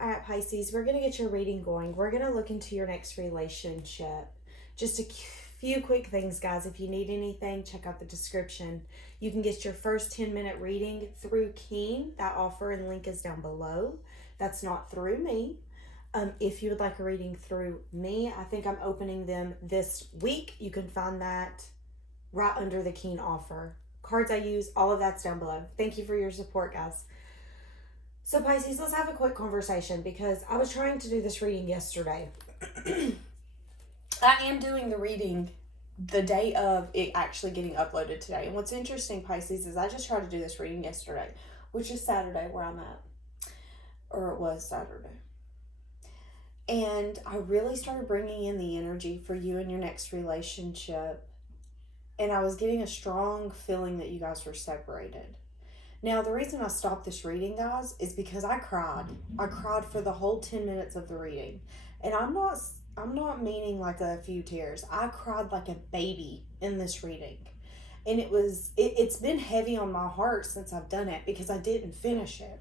All right, Pisces, we're going to get your reading going. We're going to look into your next relationship. Just a few quick things, guys. If you need anything, check out the description. You can get your first 10-minute reading through Keen. That offer and link is down below. That's not through me. If you would like a reading through me, I think I'm opening them this week. You can find that right under the Keen offer. Cards I use, all of that's down below. Thank you for your support, guys. So Pisces, let's have a quick conversation because I was trying to do this reading yesterday. I am doing the reading the day of it actually getting uploaded today. And what's interesting, Pisces, is I just tried to do this reading yesterday, which is Saturday where I'm at. Or it was Saturday. And I really started bringing in the energy for you and your next relationship. And I was getting a strong feeling that you guys were separated. Now, the reason I stopped this reading, guys, is because I cried. I cried for the whole 10 minutes of the reading. And I'm not meaning like a few tears. I cried like a baby in this reading. And it's been heavy on my heart since I've done it because I didn't finish it.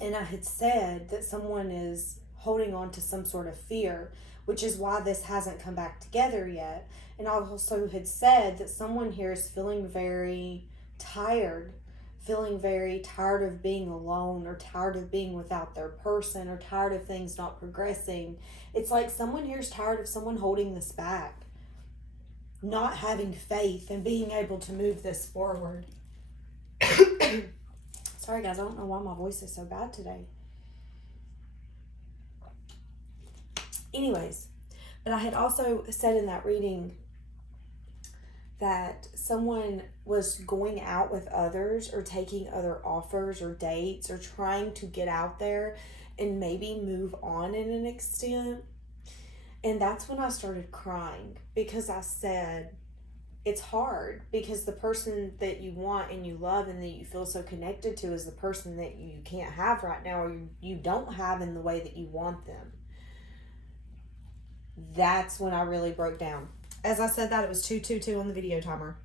And I had said that someone is holding on to some sort of fear, which is why this hasn't come back together yet. And I also had said that someone here is feeling very tired of being alone, or tired of being without their person, or tired of things not progressing. It's like someone here is tired of someone holding this back, not having faith and being able to move this forward. Sorry guys, I don't know why my voice is so bad today. Anyways, but I had also said in that reading that someone was going out with others or taking other offers or dates or trying to get out there and maybe move on in an extent. And that's when I started crying because I said, it's hard because the person that you want and you love and that you feel so connected to is the person that you can't have right now, or you don't have in the way that you want them. That's when I really broke down. As I said that, it was 222 on the video timer.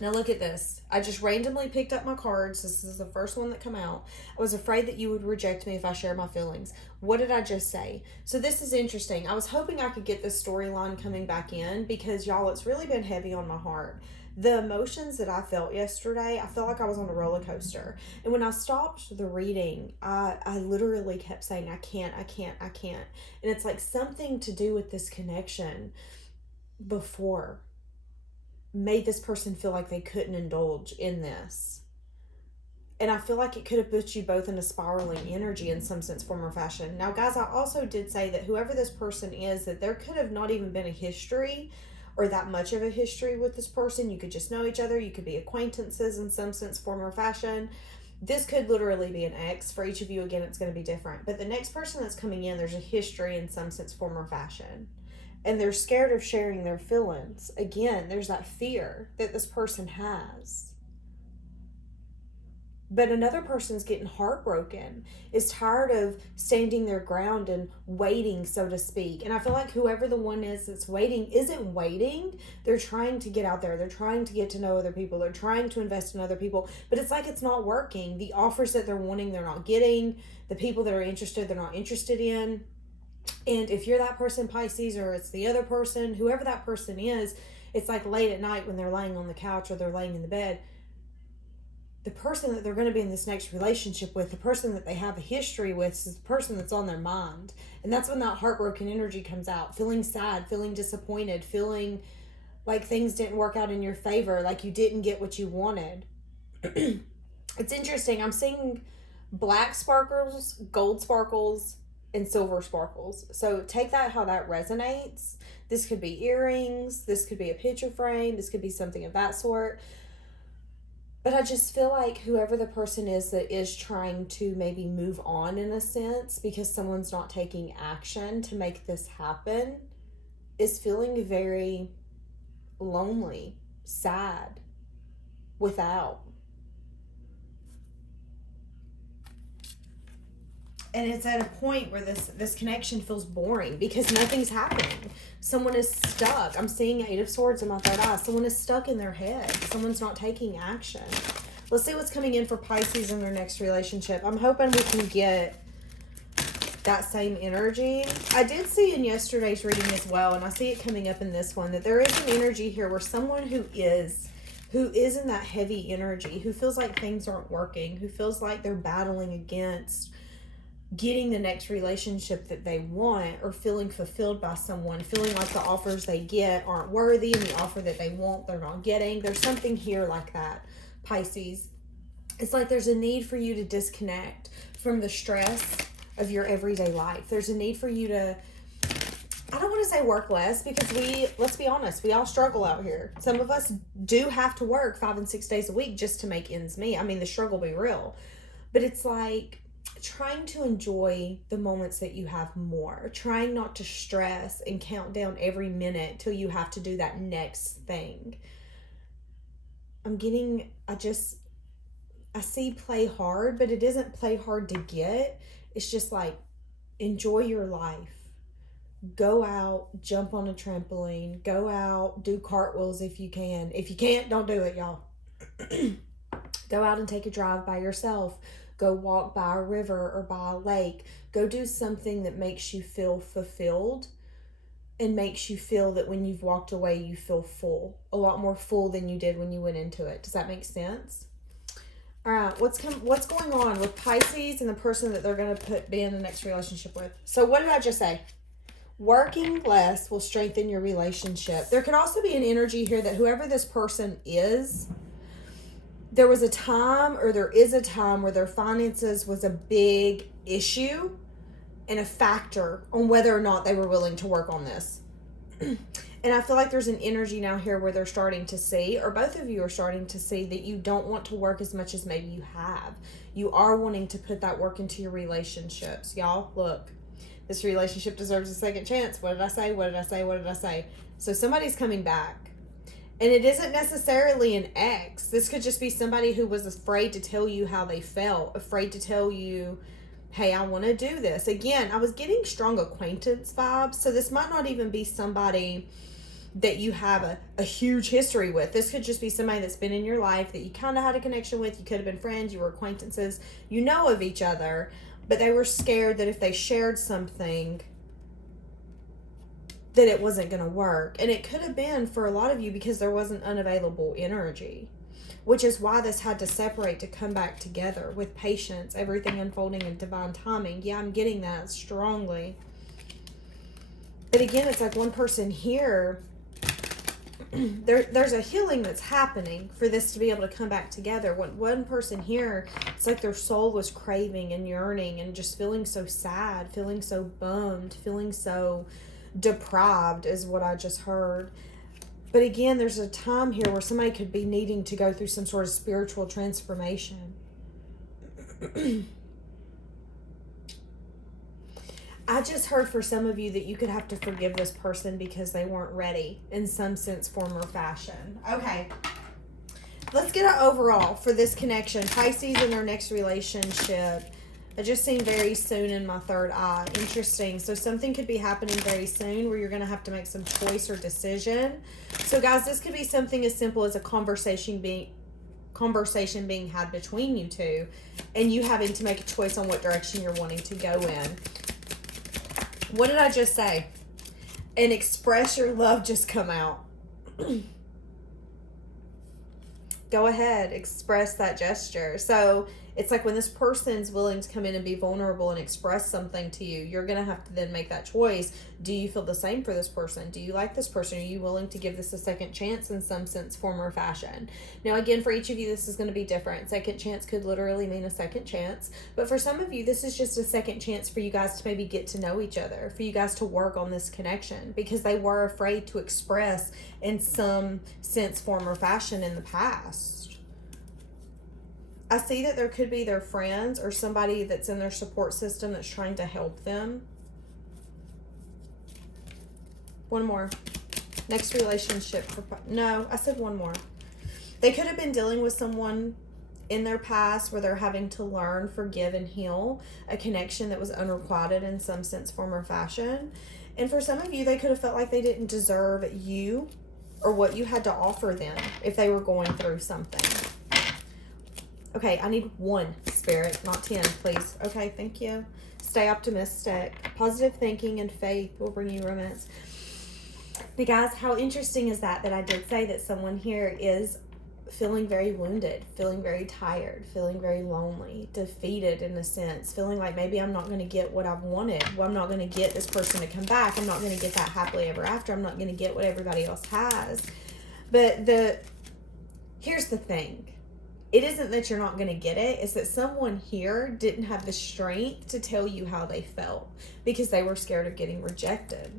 Now look at this. I just randomly picked up my cards. This is the first one that come out. I was afraid that you would reject me if I share my feelings. What did I just say? So this is interesting. I was hoping I could get this storyline coming back in because, y'all, it's really been heavy on my heart. The emotions that I felt yesterday, I felt like I was on a roller coaster. And when I stopped the reading, I literally kept saying, I can't. And it's like something to do with this connection before made this person feel like they couldn't indulge in this. And I feel like it could have put you both in a spiraling energy in some sense, form, or fashion. Now, guys, I also did say that whoever this person is, that there could have not even been a history or that much of a history with this person. You could just know each other. You could be acquaintances in some sense, form, or fashion. This could literally be an ex. For each of you, again, it's going to be different. But the next person that's coming in, there's a history in some sense, form, or fashion. And they're scared of sharing their feelings. Again, there's that fear that this person has. But another person's getting heartbroken, is tired of standing their ground and waiting, so to speak. And I feel like whoever the one is that's waiting isn't waiting. They're trying to get out there. They're trying to get to know other people. They're trying to invest in other people. But it's like it's not working. The offers that they're wanting, they're not getting. The people that are interested, they're not interested in. And if you're that person, Pisces, or it's the other person, whoever that person is, it's like late at night when they're laying on the couch or they're laying in the bed. The person that they're going to be in this next relationship with, the person that they have a history with, is the person that's on their mind. And that's when that heartbroken energy comes out. Feeling sad, feeling disappointed, feeling like things didn't work out in your favor, like you didn't get what you wanted. It's interesting. I'm seeing black sparkles, gold sparkles, and silver sparkles. So take that how that resonates. This could be earrings. This could be a picture frame. This could be something of that sort. But I just feel like whoever the person is that is trying to maybe move on in a sense because someone's not taking action to make this happen is feeling very lonely, sad, without. And it's at a point where this connection feels boring because nothing's happening. Someone is stuck. I'm seeing 8 of Swords in my third eye. Someone is stuck in their head. Someone's not taking action. Let's see what's coming in for Pisces in their next relationship. I'm hoping we can get that same energy. I did see in yesterday's reading as well, and I see it coming up in this one, that there is an energy here where someone who is in that heavy energy, who feels like things aren't working, who feels like they're battling against getting the next relationship that they want, or feeling fulfilled by someone, feeling like the offers they get aren't worthy, and the offer that they want they're not getting. There's something here like that, Pisces. It's like there's a need for you to disconnect from the stress of your everyday life. There's a need for you to, I don't want to say work less, because let's be honest, we all struggle out here. Some of us do have to work 5 and 6 days a week just to make ends meet. I mean, the struggle be real. But it's like trying to enjoy the moments that you have more. Trying not to stress and count down every minute till you have to do that next thing. I see play hard, but it isn't play hard to get. It's just like, enjoy your life. Go out, jump on a trampoline, go out, do cartwheels if you can. If you can't, don't do it, y'all. Go out and take a drive by yourself. Go walk by a river or by a lake. Go do something that makes you feel fulfilled and makes you feel that when you've walked away, you feel full. A lot more full than you did when you went into it. Does that make sense? All right, what's going on with Pisces and the person that they're going to be in the next relationship with? So what did I just say? Working less will strengthen your relationship. There could also be an energy here that whoever this person is, there was a time, or there is a time, where their finances was a big issue and a factor on whether or not they were willing to work on this. And I feel like there's an energy now here where they're starting to see, or both of you are starting to see, that you don't want to work as much as maybe you have. You are wanting to put that work into your relationships. Y'all, look, this relationship deserves a second chance. What did I say? What did I say? What did I say? So somebody's coming back. And it isn't necessarily an ex. This could just be somebody who was afraid to tell you how they felt, afraid to tell you, hey, I want to do this. Again, I was getting strong acquaintance vibes. So this might not even be somebody that you have a huge history with. This could just be somebody that's been in your life that you kind of had a connection with. You could have been friends. You were acquaintances. You know of each other. But they were scared that if they shared something, that it wasn't going to work. And it could have been for a lot of you because there wasn't unavailable energy, which is why this had to separate to come back together with patience, everything unfolding in divine timing. Yeah, I'm getting that strongly. But again, it's like one person here, there's a healing that's happening for this to be able to come back together. One person here, it's like their soul was craving and yearning and just feeling so sad, feeling so bummed, feeling so deprived is what I just heard. But again, there's a time here where somebody could be needing to go through some sort of spiritual transformation. I just heard for some of you that you could have to forgive this person because they weren't ready in some sense, form, or fashion. Okay. Let's get an overall for this connection. Pisces in their next relationship. I just seen very soon in my third eye. Interesting. So something could be happening very soon where you're going to have to make some choice or decision. So guys, this could be something as simple as a conversation being had between you two and you having to make a choice on what direction you're wanting to go in. What did I just say? And express your love just come out. Go ahead, express that gesture. So it's like when this person's willing to come in and be vulnerable and express something to you, you're going to have to then make that choice. Do you feel the same for this person? Do you like this person? Are you willing to give this a second chance in some sense, form, or fashion? Now, again, for each of you, this is going to be different. Second chance could literally mean a second chance. But for some of you, this is just a second chance for you guys to maybe get to know each other, for you guys to work on this connection because they were afraid to express in some sense, form, or fashion in the past. I see that there could be their friends or somebody that's in their support system that's trying to help them. One more. Next relationship. No, I said one more. They could have been dealing with someone in their past where they're having to learn, forgive, and heal a connection that was unrequited in some sense, form, or fashion. And for some of you, they could have felt like they didn't deserve you or what you had to offer them if they were going through something. Okay, I need 1, Spirit, not 10, please. Okay, thank you. Stay optimistic. Positive thinking and faith will bring you romance. But guys, how interesting is that I did say that someone here is feeling very wounded, feeling very tired, feeling very lonely, defeated in a sense, feeling like maybe I'm not going to get what I've wanted. Well, I'm not going to get this person to come back. I'm not going to get that happily ever after. I'm not going to get what everybody else has. But here's the thing. It isn't that you're not going to get it. It's that someone here didn't have the strength to tell you how they felt because they were scared of getting rejected.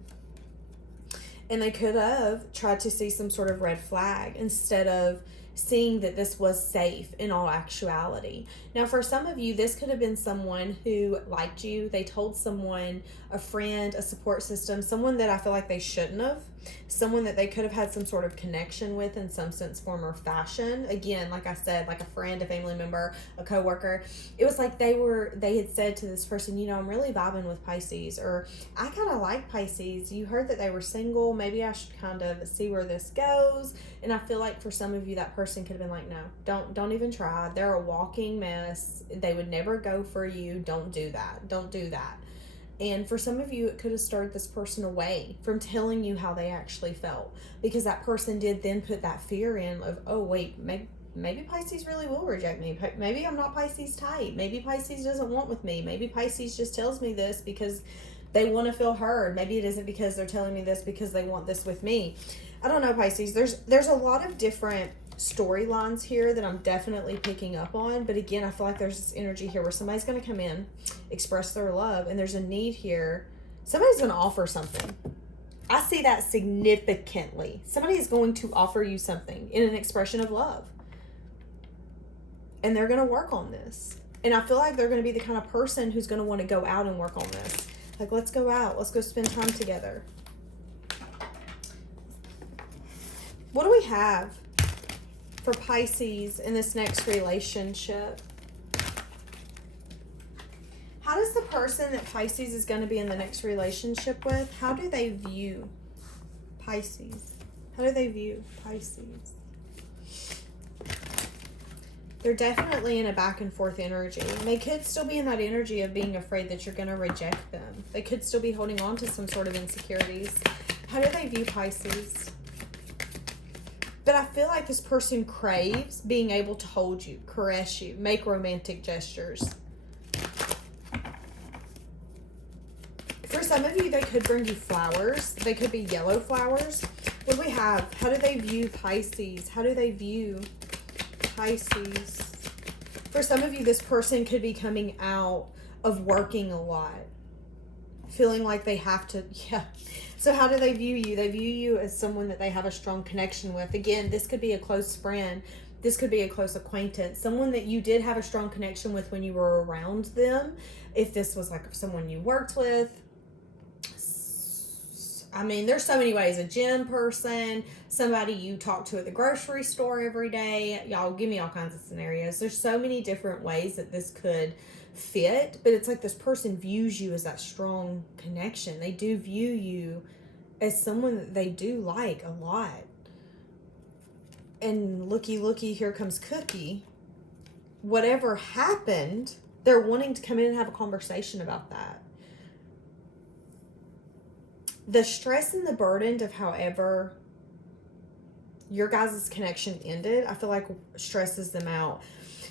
And they could have tried to see some sort of red flag instead of seeing that this was safe in all actuality. Now, for some of you, this could have been someone who liked you. They told someone, a friend, a support system, someone that I feel like they shouldn't have, someone that they could have had some sort of connection with in some sense, form, or fashion. Again, like I said, like a friend, a family member, a coworker. It was like they had said to this person, you know, I'm really vibing with Pisces, or I kind of like Pisces. You heard that they were single. Maybe I should kind of see where this goes. And I feel like for some of you, that person could have been like, no, don't even try. They're a walking mess. They would never go for you. Don't do that. Don't do that. And for some of you, it could have stirred this person away from telling you how they actually felt, because that person did then put that fear in of, oh, wait, maybe Pisces really will reject me. Maybe I'm not Pisces type. Maybe Pisces doesn't want with me. Maybe Pisces just tells me this because they want to feel heard. Maybe it isn't because they're telling me this because they want this with me. I don't know, Pisces. There's a lot of different storylines here that I'm definitely picking up on, but again, I feel like there's this energy here where somebody's going to come in, express their love, and there's a need here. Somebody's going to offer something. I see that significantly. Somebody is going to offer you something in an expression of love, and they're going to work on this. And I feel like they're going to be the kind of person who's going to want to go out and work on this. Like, let's go out, let's go spend time together. What do we have for Pisces in this next relationship? How does the person that Pisces is going to be in the next relationship with, how do they view Pisces? How do they view Pisces? They're definitely in a back and forth energy. And they could still be in that energy of being afraid that you're going to reject them. They could still be holding on to some sort of insecurities. How do they view Pisces? But I feel like this person craves being able to hold you, caress you, make romantic gestures. For some of you, they could bring you flowers. They could be yellow flowers. What do we have? How do they view Pisces? How do they view Pisces? For some of you, this person could be coming out of working a lot, feeling like they have to, So how do they view you? They view you as someone that they have a strong connection with. Again, this could be a close friend. This could be a close acquaintance. Someone that you did have a strong connection with when you were around them. If this was like someone you worked with. I mean, there's so many ways. A gym person, somebody you talk to at the grocery store every day. Y'all give me all kinds of scenarios. There's so many different ways that this could fit, but it's like this person views you as that strong connection. They do view you as someone that they do like a lot. And looky, here comes Cookie. Whatever happened, they're wanting to come in and have a conversation about that. The stress and the burden of however your guys' connection ended, I feel like stresses them out.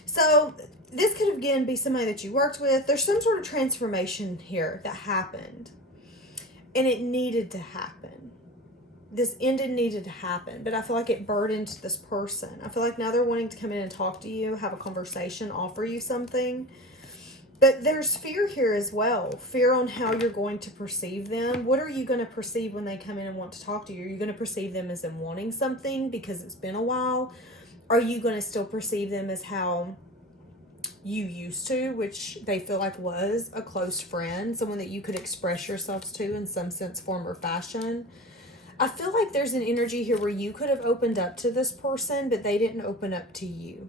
So this could again be somebody that you worked with. There's some sort of transformation here that happened. And it needed to happen. This ended needed to happen. But I feel like it burdened this person. I feel like now they're wanting to come in and talk to you, have a conversation, offer you something. But there's fear here as well. Fear on how you're going to perceive them. What are you going to perceive when they come in and want to talk to you? Are you going to perceive them as them wanting something because it's been a while? Are you going to still perceive them as how you used to, which they feel like was a close friend, someone that you could express yourselves to in some sense, form, or fashion? I feel like there's an energy here where you could have opened up to this person, but they didn't open up to you.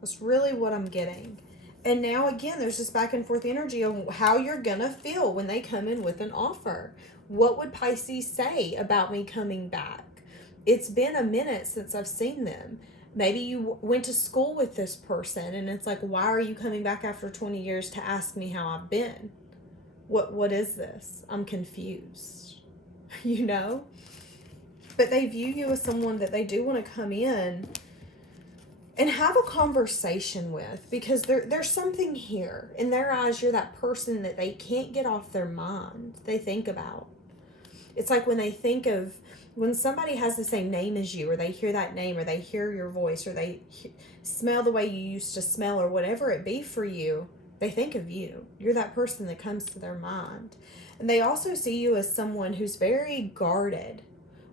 That's really what I'm getting. And now, again, there's this back and forth energy of how you're going to feel when they come in with an offer. What would Pisces say about me coming back? It's been a minute since I've seen them. Maybe you went to school with this person and it's like, why are you coming back after 20 years to ask me how I've been? What is this? I'm confused. You know? But they view you as someone that they do want to come in and have a conversation with, because there's something here. In their eyes, you're that person that they can't get off their mind. They think about. It's like when somebody has the same name as you, or they hear that name, or they hear your voice, or they smell the way you used to smell, or whatever it be for you, they think of you. You're that person that comes to their mind. And they also see you as someone who's very guarded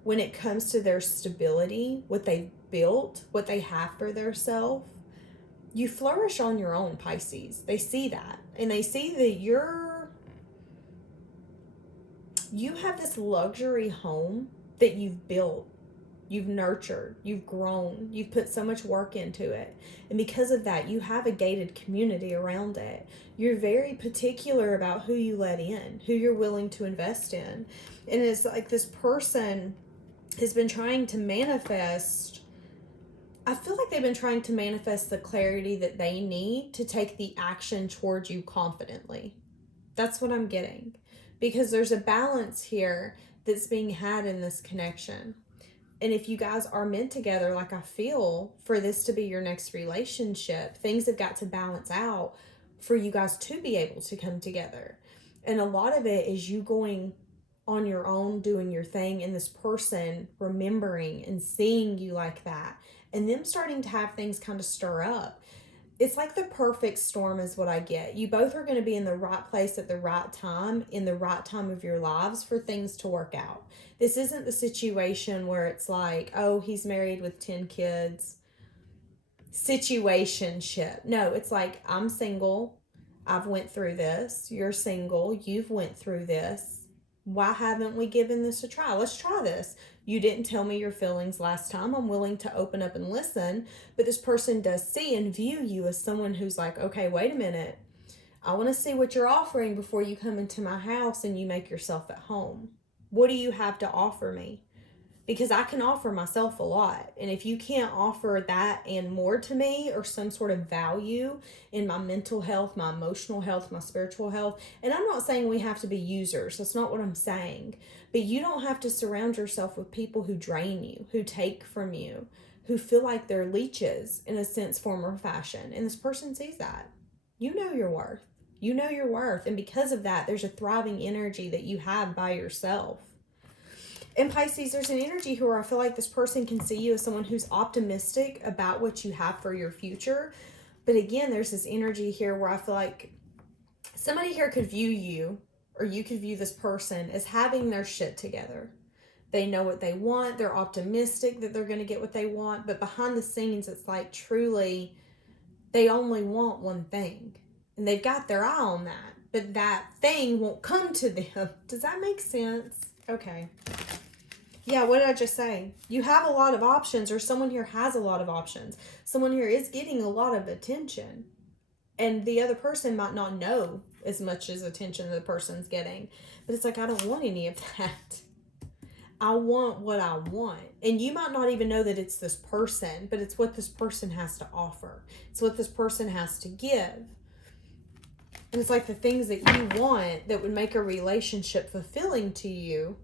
when it comes to their stability, what they've built, what they have for themselves. You flourish on your own, Pisces. They see that. And they see that you have this luxury home that you've built, you've nurtured, you've grown, you've put so much work into it. And because of that, you have a gated community around it. You're very particular about who you let in, who you're willing to invest in. And it's like this person has been trying to manifest, I feel like they've been trying to manifest the clarity that they need to take the action towards you confidently. That's what I'm getting. Because there's a balance here that's being had in this connection. And if you guys are meant together, like I feel, for this to be your next relationship, things have got to balance out for you guys to be able to come together. And a lot of it is you going on your own, doing your thing, and this person remembering and seeing you like that, and them starting to have things kind of stir up. It's like the perfect storm is what I get. You both are going to be in the right place at the right time, in the right time of your lives for things to work out. This isn't the situation where it's like, oh, he's married with 10 kids, situationship. No, it's like, I'm single, I've went through this, you're single, you've went through this. Why haven't we given this a try? Let's try this. You didn't tell me your feelings last time. I'm willing to open up and listen. But this person does see and view you as someone who's like, okay, wait a minute. I want to see what you're offering before you come into my house and you make yourself at home. What do you have to offer me? Because I can offer myself a lot. And if you can't offer that and more to me, or some sort of value in my mental health, my emotional health, my spiritual health, and I'm not saying we have to be users. That's not what I'm saying. But you don't have to surround yourself with people who drain you, who take from you, who feel like they're leeches in a sense, form, or fashion. And this person sees that. You know your worth. You know your worth. And because of that, there's a thriving energy that you have by yourself. In Pisces, there's an energy here where I feel like this person can see you as someone who's optimistic about what you have for your future. But again, there's this energy here where I feel like somebody here could view you, or you could view this person as having their shit together. They know what they want. They're optimistic that they're going to get what they want. But behind the scenes, it's like truly they only want one thing. And they've got their eye on that. But that thing won't come to them. Does that make sense? Okay. Yeah, what did I just say? You have a lot of options, or someone here has a lot of options. Someone here is getting a lot of attention. And the other person might not know as much as attention the person's getting. But it's like, I don't want any of that. I want what I want. And you might not even know that it's this person, but it's what this person has to offer. It's what this person has to give. And it's like the things that you want that would make a relationship fulfilling to you,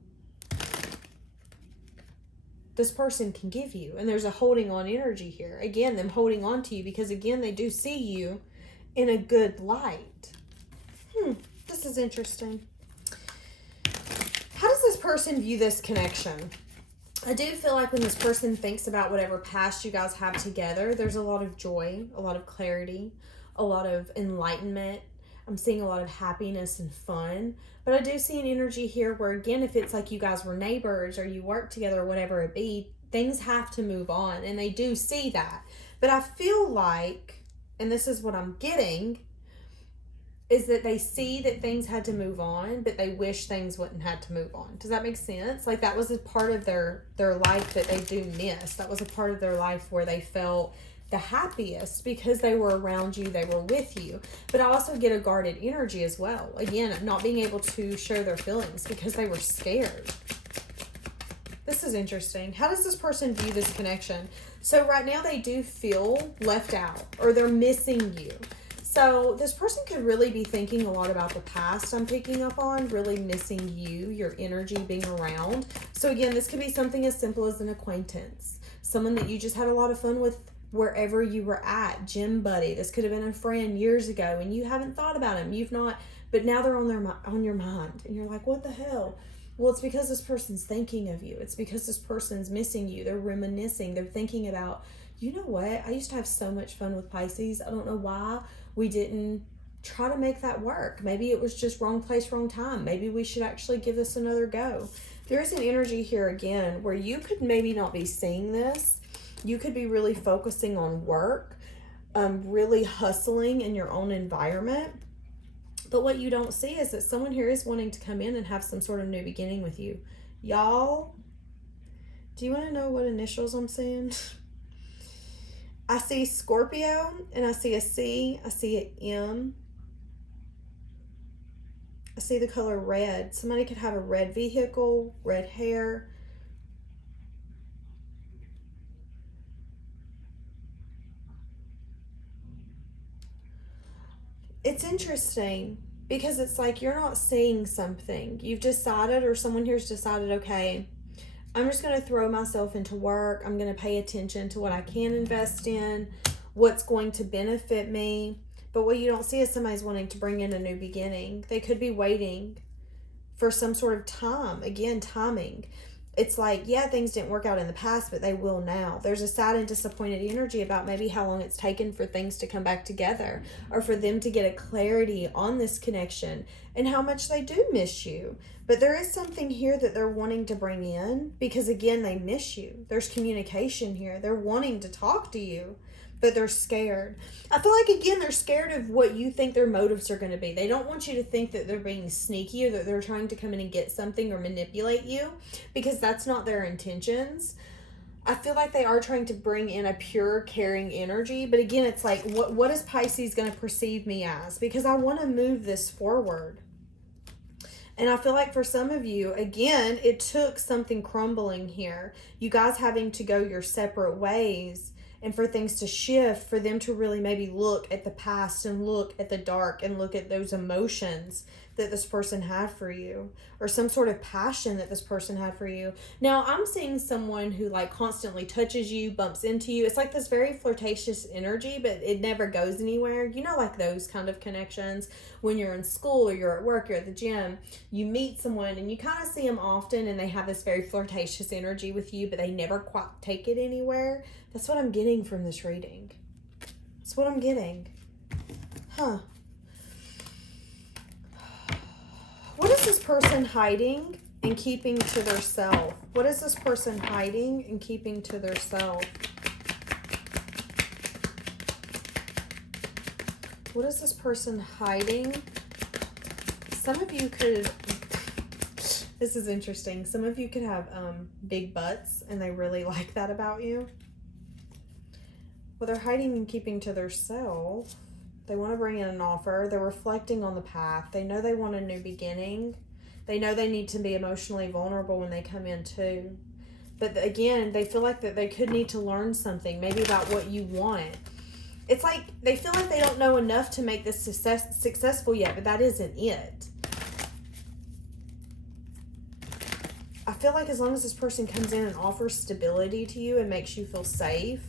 this person can give you. And there's a holding on energy here. Again, them holding on to you because, again, they do see you in a good light. This is interesting. How does this person view this connection? I do feel like when this person thinks about whatever past you guys have together, there's a lot of joy, a lot of clarity, a lot of enlightenment. I'm seeing a lot of happiness and fun. But I do see an energy here where, again, if it's like you guys were neighbors or you work together or whatever it be, things have to move on. And they do see that. But I feel like, and this is what I'm getting, is that they see that things had to move on, but they wish things wouldn't have to move on. Does that make sense? Like that was a part of their life that they do miss. That was a part of their life where they felt the happiest because they were around you, they were with you. But I also get a guarded energy as well. Again, not being able to show their feelings because they were scared. This is interesting. How does this person view this connection? So right now they do feel left out, or they're missing you. So this person could really be thinking a lot about the past, I'm picking up on, really missing you, your energy being around. So again, this could be something as simple as an acquaintance, someone that you just had a lot of fun with wherever you were at, gym buddy. This could have been a friend years ago and you haven't thought about him. You've not, but now they're on your mind and you're like, what the hell? Well, it's because this person's thinking of you. It's because this person's missing you. They're reminiscing. They're thinking about, you know what? I used to have so much fun with Pisces. I don't know why we didn't try to make that work. Maybe it was just wrong place, wrong time. Maybe we should actually give this another go. There is an energy here again where you could maybe not be seeing this. You could be really focusing on work, really hustling in your own environment. But what you don't see is that someone here is wanting to come in and have some sort of new beginning with you. Y'all, do you want to know what initials I'm seeing? I see Scorpio, and I see a C, I see an M. I see the color red. Somebody could have a red vehicle, red hair. It's interesting because it's like you're not seeing something. You've decided, or someone here's decided, okay, I'm just going to throw myself into work. I'm going to pay attention to what I can invest in, what's going to benefit me. But what you don't see is somebody's wanting to bring in a new beginning. They could be waiting for some sort of time. Again, timing. It's like, yeah, things didn't work out in the past, but they will now. There's a sad and disappointed energy about maybe how long it's taken for things to come back together, or for them to get a clarity on this connection and how much they do miss you. But there is something here that they're wanting to bring in because, again, they miss you. There's communication here. They're wanting to talk to you, but they're scared. I feel like, again, they're scared of what you think their motives are going to be. They don't want you to think that they're being sneaky or that they're trying to come in and get something or manipulate you, because that's not their intentions. I feel like they are trying to bring in a pure, caring energy. But again, it's like, what is Pisces going to perceive me as? Because I want to move this forward. And I feel like for some of you, again, it took something crumbling here. You guys having to go your separate ways, and for things to shift, for them to really maybe look at the past and look at the dark and look at those emotions that this person had for you, or some sort of passion that this person had for you. Now, I'm seeing someone who like constantly touches you, bumps into you. It's like this very flirtatious energy, but it never goes anywhere. You know, like those kind of connections when you're in school or you're at work, you're at the gym, you meet someone and you kind of see them often and they have this very flirtatious energy with you, but they never quite take it anywhere. That's what I'm getting from this reading. That's what I'm getting. Huh. What is this person hiding and keeping to their self? What is this person hiding and keeping to their self? What is this person hiding? Some of you could, this is interesting. Some of you could have big butts and they really like that about you. Well, they're hiding and keeping to their self. They want to bring in an offer. They're reflecting on the path. They know they want a new beginning. They know they need to be emotionally vulnerable when they come in too. But again, they feel like that they could need to learn something, maybe about what you want. It's like they feel like they don't know enough to make this successful yet, but that isn't it. I feel like as long as this person comes in and offers stability to you and makes you feel safe.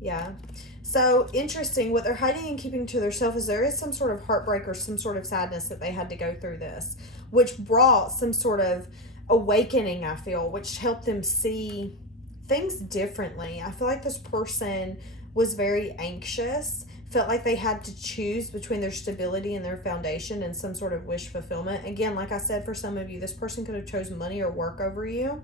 Yeah. So interesting, what they're hiding and keeping to themselves is there is some sort of heartbreak or some sort of sadness that they had to go through this, which brought some sort of awakening, I feel, which helped them see things differently. I feel like this person was very anxious, felt like they had to choose between their stability and their foundation and some sort of wish fulfillment. Again, like I said, for some of you, this person could have chosen money or work over you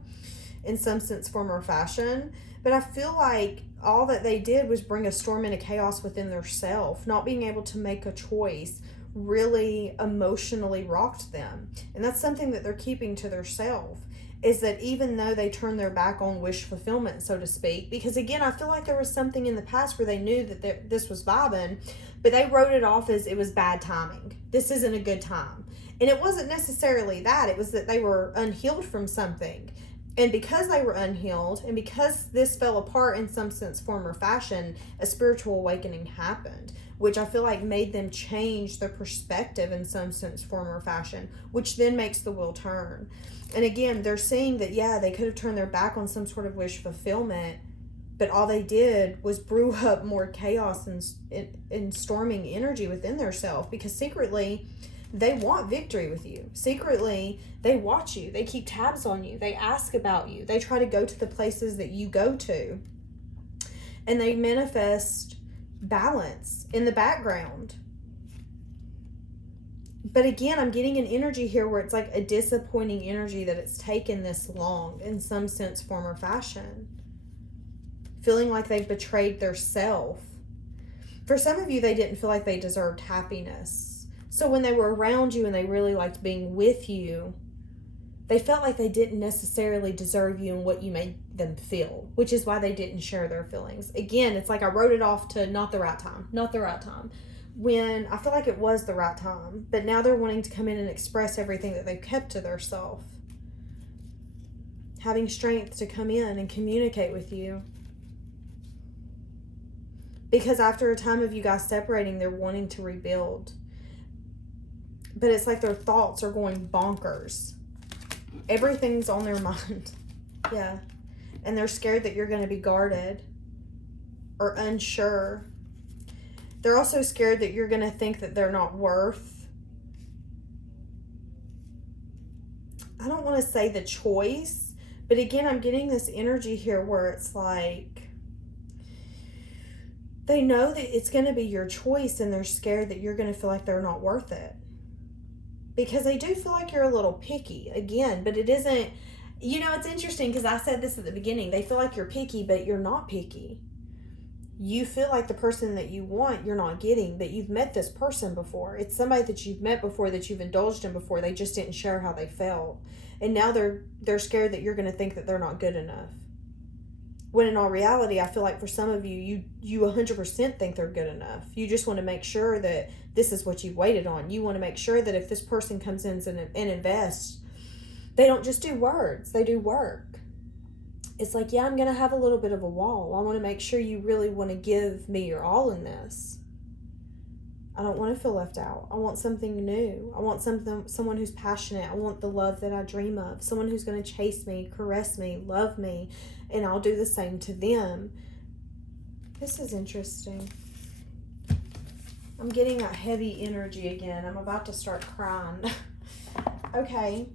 in some sense, form, or fashion. But I feel like all that they did was bring a storm and a chaos within their self. Not being able to make a choice really emotionally rocked them. And that's something that they're keeping to their self, is that even though they turned their back on wish fulfillment, so to speak, because again, I feel like there was something in the past where they knew that this was vibing, but they wrote it off as it was bad timing. This isn't a good time. And it wasn't necessarily that. It was that they were unhealed from something. And because they were unhealed, and because this fell apart in some sense, form, or fashion, a spiritual awakening happened, which I feel like made them change their perspective in some sense, form, or fashion, which then makes the wheel turn. And again, they're seeing that, yeah, they could have turned their back on some sort of wish fulfillment, but all they did was brew up more chaos and storming energy within their self, because secretly they want victory with you. Secretly, they watch you. They keep tabs on you. They ask about you. They try to go to the places that you go to. And they manifest balance in the background. But again, I'm getting an energy here where it's like a disappointing energy that it's taken this long in some sense, form, or fashion. Feeling like they've betrayed their self. For some of you, they didn't feel like they deserved happiness. So when they were around you and they really liked being with you, they felt like they didn't necessarily deserve you and what you made them feel, which is why they didn't share their feelings. Again, it's like I wrote it off to not the right time, when I feel like it was the right time, but now they're wanting to come in and express everything that they've kept to their self. Having strength to come in and communicate with you. Because after a time of you guys separating, they're wanting to rebuild. But it's like their thoughts are going bonkers. Everything's on their mind. Yeah. And they're scared that you're going to be guarded or unsure. They're also scared that you're going to think that they're not worth, I don't want to say the choice, but again, I'm getting this energy here where it's like they know that it's going to be your choice, and they're scared that you're going to feel like they're not worth it. Because they do feel like you're a little picky, again, but it isn't, it's interesting because I said this at the beginning. They feel like you're picky, but you're not picky. You feel like the person that you want, you're not getting, but you've met this person before. It's somebody that you've met before, that you've indulged in before. They just didn't share how they felt. And now they're scared that you're going to think that they're not good enough. When in all reality, I feel like for some of you 100% think they're good enough. You just want to make sure that this is what you've waited on. You want to make sure that if this person comes in and invests, they don't just do words, they do work. It's like, yeah, I'm going to have a little bit of a wall. I want to make sure you really want to give me your all in this. I don't want to feel left out. I want something new. I want someone who's passionate. I want the love that I dream of. Someone who's going to chase me, caress me, love me, and I'll do the same to them. This is interesting. I'm getting that heavy energy again. I'm about to start crying. Okay,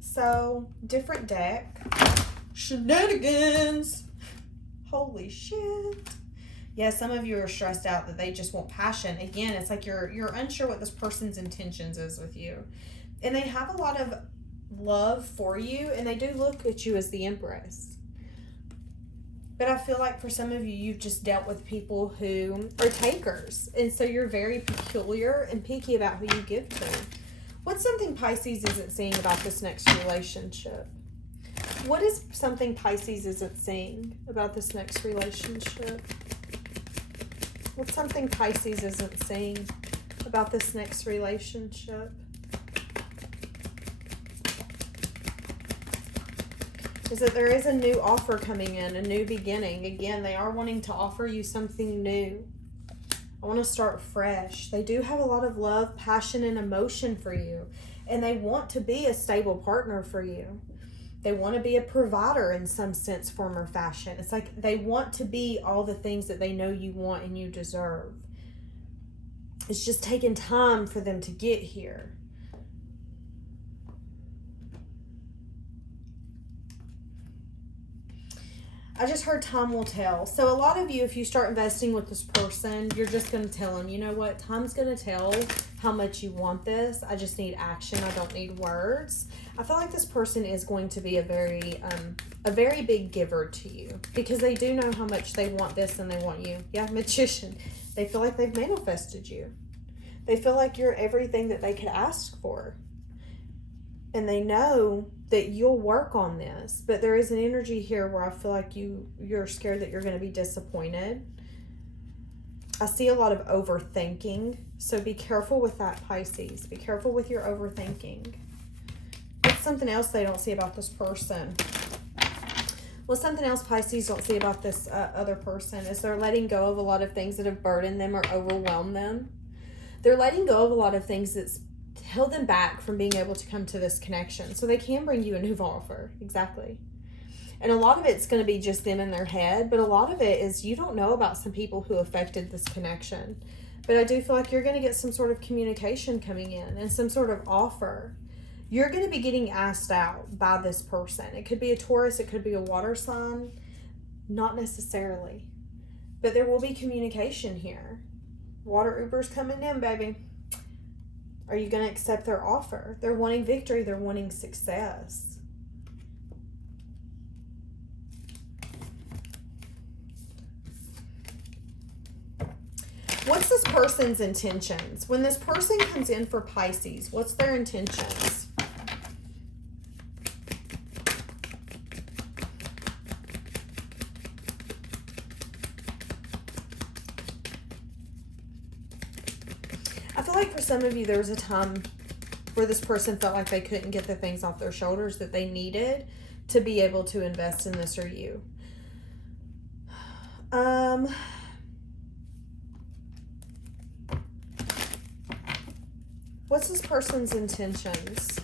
so different deck. Shenanigans. Holy shit. Yeah, some of you are stressed out that they just want passion. Again, it's like you're unsure what this person's intentions is with you. And they have a lot of love for you, and they do look at you as the Empress. But I feel like for some of you, you've just dealt with people who are takers. And so you're very peculiar and picky about who you give to. What's something Pisces isn't seeing about this next relationship? What is something Pisces isn't seeing about this next relationship? What's something Pisces isn't seeing about this next relationship? Is that there is a new offer coming in, a new beginning. Again, they are wanting to offer you something new. I want to start fresh. They do have a lot of love, passion, and emotion for you. And they want to be a stable partner for you. They want to be a provider in some sense, form, or fashion. It's like they want to be all the things that they know you want and you deserve. It's just taken time for them to get here. I just heard time will tell. So a lot of you, if you start investing with this person, you're just going to tell them, you know what, time's going to tell how much you want this. I just need action. I don't need words. I feel like this person is going to be a very big giver to you, because they do know how much they want this and they want you. Yeah, magician. They feel like they've manifested you. They feel like you're everything that they could ask for. And they know that you'll work on this, but there is an energy here where I feel like you're scared that you're going to be disappointed. I see a lot of overthinking. So be careful with that, Pisces. Be careful with your overthinking. What's something else they don't see about this person? Well, something else Pisces don't see about this other person is they're letting go of a lot of things that have burdened them or overwhelmed them. They're letting go of a lot of things that's held them back from being able to come to this connection. So they can bring you a new offer. Exactly. And a lot of it's going to be just them in their head, but a lot of it is you don't know about some people who affected this connection. But I do feel like you're going to get some sort of communication coming in and some sort of offer. You're going to be getting asked out by this person. It could be a Taurus, it could be a water sign. Not necessarily. But there will be communication here. Water Uber's coming in, baby. Are you going to accept their offer? They're wanting victory. They're wanting success. What's this person's intentions? When this person comes in for Pisces, what's their intentions? I feel like for some of you, there was a time where this person felt like they couldn't get the things off their shoulders that they needed to be able to invest in this or you. What's this person's intentions?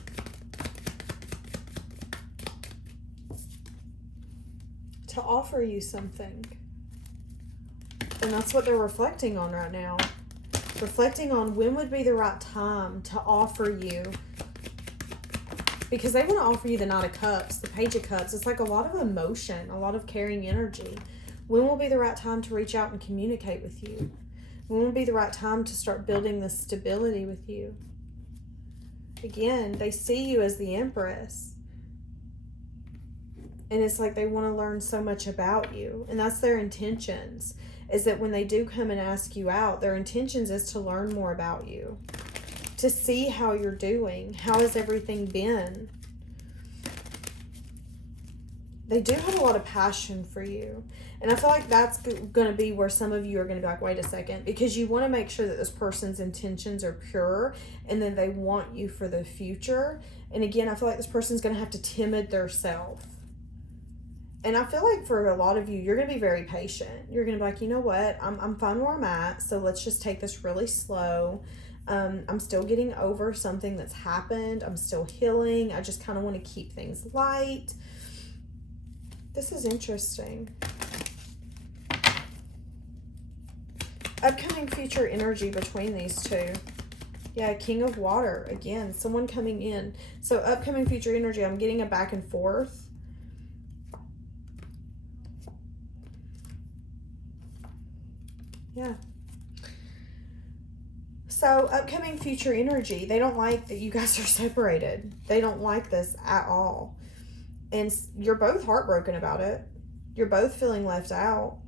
To offer you something. And that's what they're reflecting on right now. Reflecting on when would be the right time to offer you. Because they want to offer you the Knight of Cups, the Page of Cups. It's like a lot of emotion, a lot of carrying energy. When will be the right time to reach out and communicate with you? When will be the right time to start building this stability with you? Again, they see you as the Empress. And it's like they want to learn so much about you. And that's their intentions. Is that when they do come and ask you out, their intentions is to learn more about you. To see how you're doing. How has everything been? They do have a lot of passion for you. And I feel like that's going to be where some of you are going to be like, wait a second. Because you want to make sure that this person's intentions are pure. And then they want you for the future. And again, I feel like this person's going to have to timid theirself. And I feel like for a lot of you, you're going to be very patient. You're going to be like, you know what? I'm fine where I'm at. So let's just take this really slow. I'm still getting over something that's happened. I'm still healing. I just kind of want to keep things light. This is interesting. Upcoming future energy between these two. Yeah, King of Water. Again, someone coming in. So upcoming future energy, I'm getting a back and forth. Yeah. So upcoming future energy, they don't like that you guys are separated. They don't like this at all. And you're both heartbroken about it. You're both feeling left out.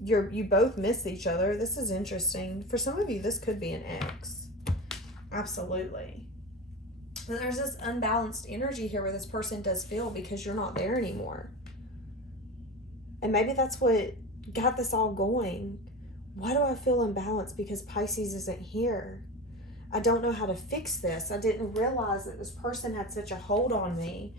You both miss each other. This is interesting. For some of you, this could be an ex. Absolutely. But there's this unbalanced energy here where this person does feel because you're not there anymore. And maybe that's what got this all going. Why do I feel imbalanced? Because Pisces isn't here. I don't know how to fix this. I didn't realize that this person had such a hold on me,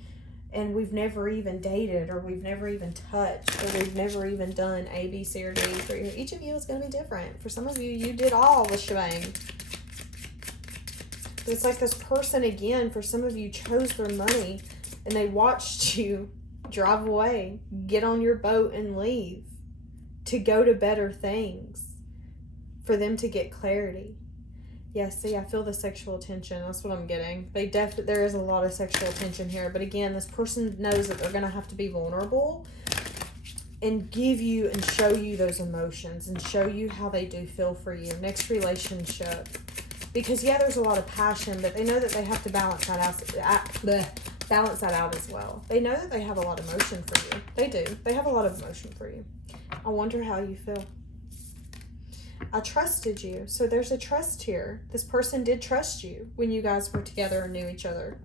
and we've never even dated, or we've never even touched, or we've never even done A, B, C, or D. For each of you, it's going to be different. For some of you, you did all the shebang. But it's like this person, again, for some of you, chose their money, and they watched you drive away, get on your boat, and leave to go to better things, for them to get clarity. Yeah, see, I feel the sexual tension. That's what I'm getting. There is a lot of sexual tension here. But again, this person knows that they're going to have to be vulnerable and give you and show you those emotions and show you how they do feel for you. Next relationship. Because, yeah, there's a lot of passion, but they know that they have to balance that out as well. They know that they have a lot of emotion for you. They do. They have a lot of emotion for you. I wonder how you feel. I trusted you. So there's a trust here. This person did trust you when you guys were together and knew each other.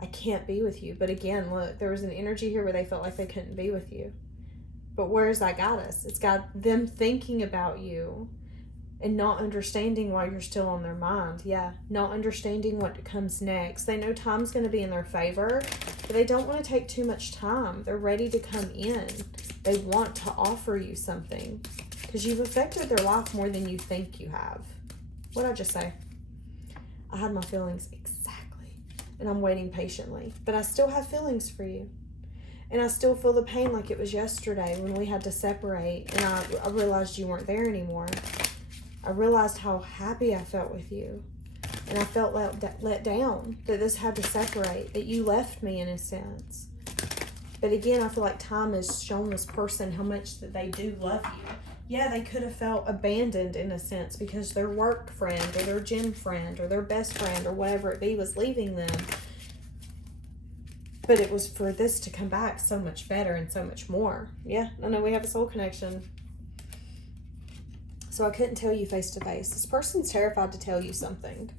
I can't be with you. But again, look, there was an energy here where they felt like they couldn't be with you. But where's that got us? It's got them thinking about you and not understanding why you're still on their mind. Yeah, not understanding what comes next. They know time's going to be in their favor, but they don't want to take too much time. They're ready to come in. They want to offer you something because you've affected their life more than you think you have. What'd I just say? I had my feelings exactly, and I'm waiting patiently, but I still have feelings for you. And I still feel the pain like it was yesterday when we had to separate and I realized you weren't there anymore. I realized how happy I felt with you. And I felt let down that this had to separate, that you left me in a sense. But again, I feel like time has shown this person how much that they do love you. Yeah, they could have felt abandoned in a sense because their work friend or their gym friend or their best friend or whatever it be was leaving them. But it was for this to come back so much better and so much more. Yeah, I know we have a soul connection. So I couldn't tell you face to face. This person's terrified to tell you something.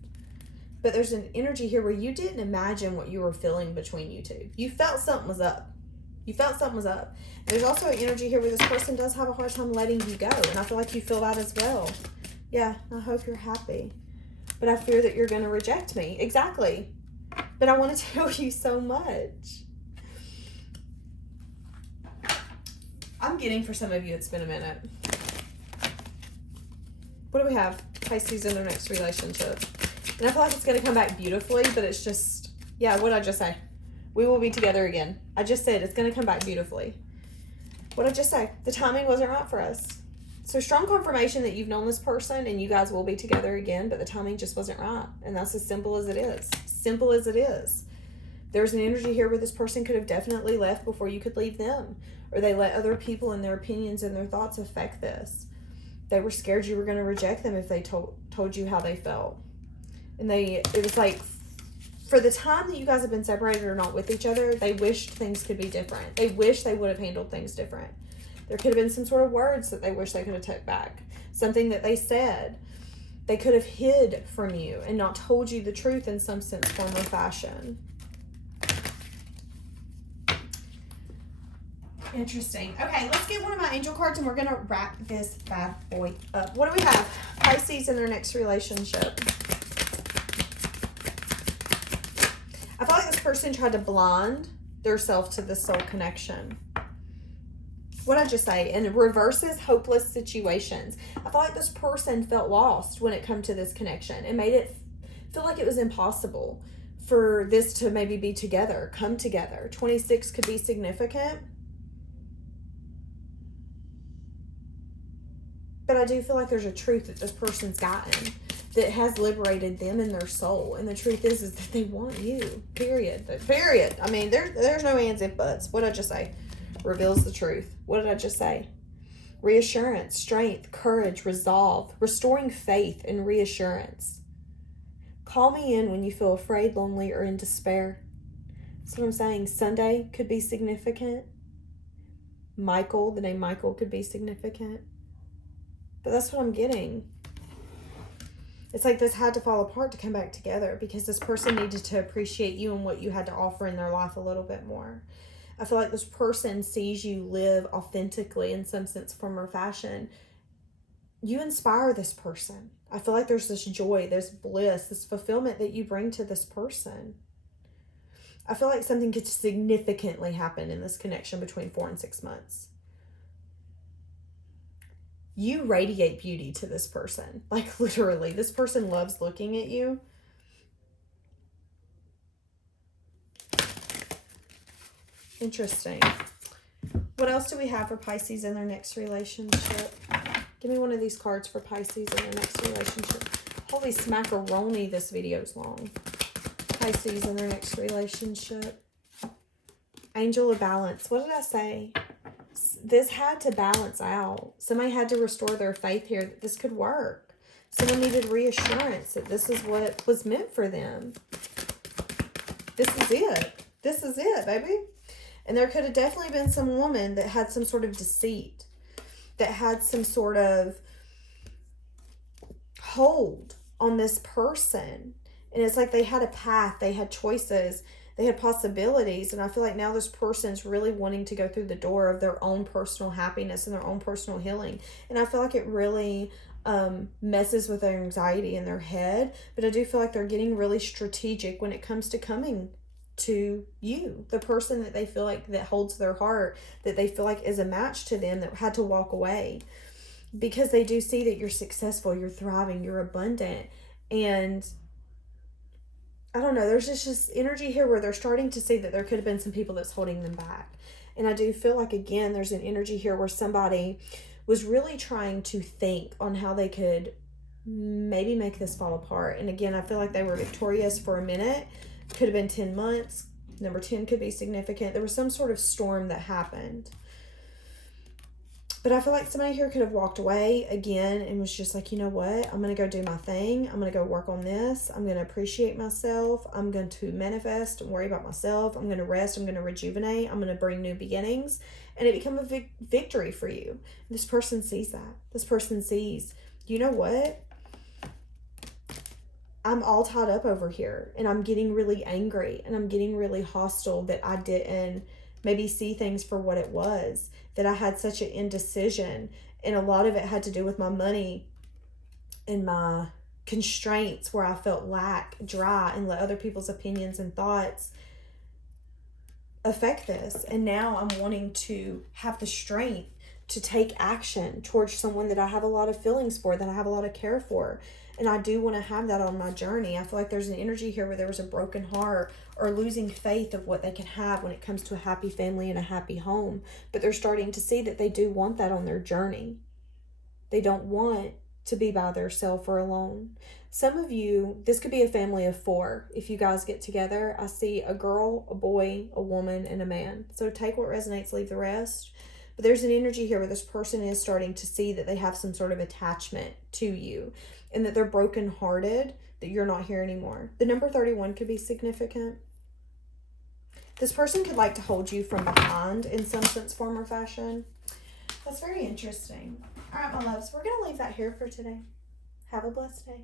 But there's an energy here where you didn't imagine what you were feeling between you two. You felt something was up. You felt something was up. There's also an energy here where this person does have a hard time letting you go. And I feel like you feel that as well. Yeah, I hope you're happy. But I fear that you're going to reject me. Exactly. But I want to tell you so much. I'm getting for some of you, it's been a minute. What do we have? Pisces in their next relationship. And I feel like it's going to come back beautifully, but it's just, yeah, what did I just say? We will be together again. I just said it's going to come back beautifully. What did I just say? The timing wasn't right for us. So strong confirmation that you've known this person and you guys will be together again, but the timing just wasn't right. And that's as simple as it is. Simple as it is. There's an energy here where this person could have definitely left before you could leave them. Or they let other people and their opinions and their thoughts affect this. They were scared you were going to reject them if they told you how they felt. And it was like, for the time that you guys have been separated or not with each other, they wished things could be different. They wish they would have handled things different. There could have been some sort of words that they wish they could have took back. Something that they said. They could have hid from you and not told you the truth in some sense, form, or fashion. Interesting. Okay, let's get one of my angel cards and we're going to wrap this bad boy up. What do we have? Pisces in their next relationship. I feel like this person tried to blind themselves to this soul connection. What did I just say? And it reverses hopeless situations. I feel like this person felt lost when it came to this connection and made it feel like it was impossible for this to maybe be together, come together. 26 could be significant. But I do feel like there's a truth that this person's gotten that has liberated them in their soul. And the truth is that they want you. Period. Period. I mean, there's no ands and buts. What did I just say? Reveals the truth. What did I just say? Reassurance, strength, courage, resolve, restoring faith and reassurance. Call me in when you feel afraid, lonely, or in despair. That's what I'm saying. Sunday could be significant. Michael, the name Michael could be significant. But that's what I'm getting. It's like this had to fall apart to come back together because this person needed to appreciate you and what you had to offer in their life a little bit more. I feel like this person sees you live authentically in some sense, form, or fashion. You inspire this person. I feel like there's this joy, this bliss, this fulfillment that you bring to this person. I feel like something could significantly happen in this connection between 4 and 6 months. You radiate beauty to this person. Like literally, this person loves looking at you. Interesting. What else do we have for Pisces in their next relationship? Give me one of these cards for Pisces in their next relationship. Holy smackaroni, this video's long. Pisces in their next relationship. Angel of balance. What did I say? This had to balance out. Somebody had to restore their faith here that this could work. Someone needed reassurance that this is what was meant for them. This is it. This is it, baby. And there could have definitely been some woman that had some sort of deceit, that had some sort of hold on this person. And it's like they had a path, they had choices, They had possibilities. And I feel like now this person's really wanting to go through the door of their own personal happiness and their own personal healing. And I feel like it really messes with their anxiety in their head. But I do feel like they're getting really strategic when it comes to coming to you, the person that they feel like that holds their heart, that they feel like is a match to them, that had to walk away, because they do see that you're successful, you're thriving, you're abundant. And I don't know, there's just energy here where they're starting to see that there could have been some people that's holding them back. And I do feel like, again, there's an energy here where somebody was really trying to think on how they could maybe make this fall apart. And again, I feel like they were victorious for a minute. Could have been 10 months. Number 10 could be significant. There was some sort of storm that happened. But I feel like somebody here could have walked away again and was just like, you know what? I'm going to go do my thing. I'm going to go work on this. I'm going to appreciate myself. I'm going to manifest and worry about myself. I'm going to rest. I'm going to rejuvenate. I'm going to bring new beginnings. And it become a victory for you. This person sees that. This person sees, you know what? I'm all tied up over here, and I'm getting really angry, and I'm getting really hostile that I didn't maybe see things for what it was, that I had such an indecision. And a lot of it had to do with my money and my constraints, where I felt dry, and let other people's opinions and thoughts affect this. And now I'm wanting to have the strength to take action towards someone that I have a lot of feelings for, that I have a lot of care for. And I do want to have that on my journey. I feel like there's an energy here where there was a broken heart or losing faith of what they can have when it comes to a happy family and a happy home. But they're starting to see that they do want that on their journey. They don't want to be by themselves or alone. Some of you, this could be a family of 4. If you guys get together, I see a girl, a boy, a woman, and a man. So take what resonates, leave the rest. But there's an energy here where this person is starting to see that they have some sort of attachment to you, and that they're brokenhearted that you're not here anymore. The number 31 could be significant. This person could like to hold you from behind in some sense, form, or fashion. That's very interesting. All right, my loves, we're going to leave that here for today. Have a blessed day.